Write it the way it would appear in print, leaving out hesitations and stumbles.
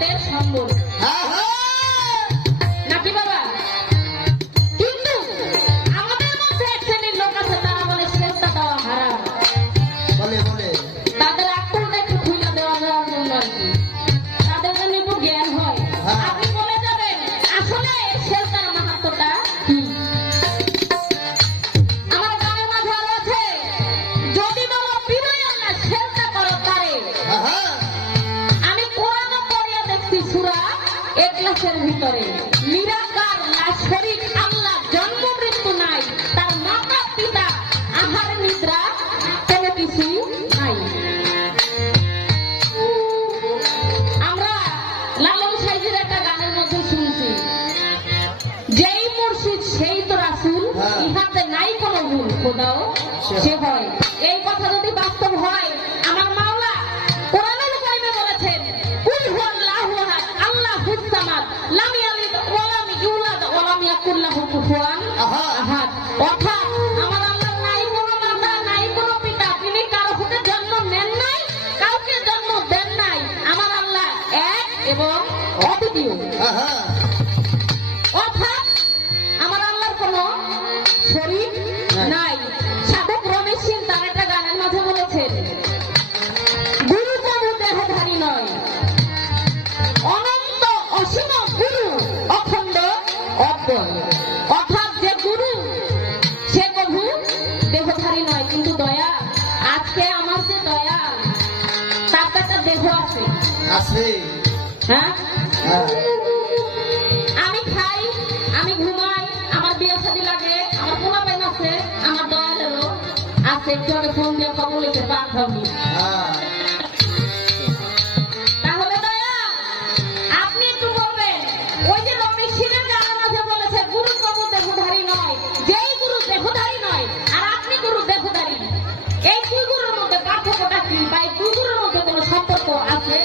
তাদের সম্বল নাকি বাবা? কিন্তু আমাদের মধ্যে এক শ্রেণীর লোক আছে, তারা বলে সেজদা দেওয়া হারাম। তাদের আকলটা একটু খুলে দেওয়া যাওয়ার জন্য আর কি, তাদের জন্য একটু জ্ঞান হয়। আপনি বলে যাবেন আসলে সেজদার মাহাত্ম্যটা কি? আমার গানের মাঝে আরো আছে, যদি বলো বিনয় আল্লাহ সেজদা করো তারে, আমি কোরআন পড়িয়া দেখছি সূরা ইখলাসের ভিতরে, নিরাকার না শরীক আল্লাহ, জন্ম মৃত্যু নাই, তার মাতা পিতা আহার নিদ্রা কোনো কিছু নাই। আমরা লালন সাইজির একটা গানের মধ্যে শুনছি, যেই মুর্শিদ সেই তো রাসূল, ইহাতে নাই কোনো ভুল, খোদাও সে হয়। এই কথা যদি বাস্তব হয়, আমার মাওলা কোরআনুল কারীমে বলেছেন, কুল হুয়াল্লাহু আহাদ আল্লাহুস সামাদ লাম ইয়ালিদ ওয়া লাম ইউলাদ ওয়া লাম ইয়াকুল লাহু কুফুয়ান আহাদ। অর্থাৎ আমার আল্লাহ নাই কোনো মাতা, নাই কোনো পিতা, তিনি কারো হতে জন্ম নেন নাই, কাউকে জন্ম দেন নাই। আমার আল্লাহ এক এবং অদ্বিতীয়। অর্থাৎ আমার আল্লাহর কোনো শরীক নাই। সাধক রমেশ সিং তার একটা গানের মাঝে বলেছেন, গুরু কোনো দেহধারী নয়, অনন্ত অসীম গুরু অখণ্ড অব্যয়। অর্থাৎ যে গুরু সে কভু দেহধারী নয়। কিন্তু দয়া, আজকে আমার যে দয়া, তার তো একটা দেহ আছে, হ্যাঁ? আমি খাই, আমি ঘুমাই, আমার বিয়ে শাদী লাগে, আমার পোলা পাইন আছে, আমার দয়ালেরও আছে। একটু আগে ফোন দিয়ে খবর লিখে পান খাবি। তাহলে দয়া, আপনি একটু বলবেন, ওই যে রমেশ সিংহের গানের মাঝে বলেছে গুরু কোনো দেহধারী নয়, যেই গুরু দেহধারী নয়, আর আপনি গুরু দেহধারী, এই দুই গুরুর মধ্যে পার্থক্যটা কি, বা এই দুই গুরুর মধ্যে কোনো সম্পর্ক আছে?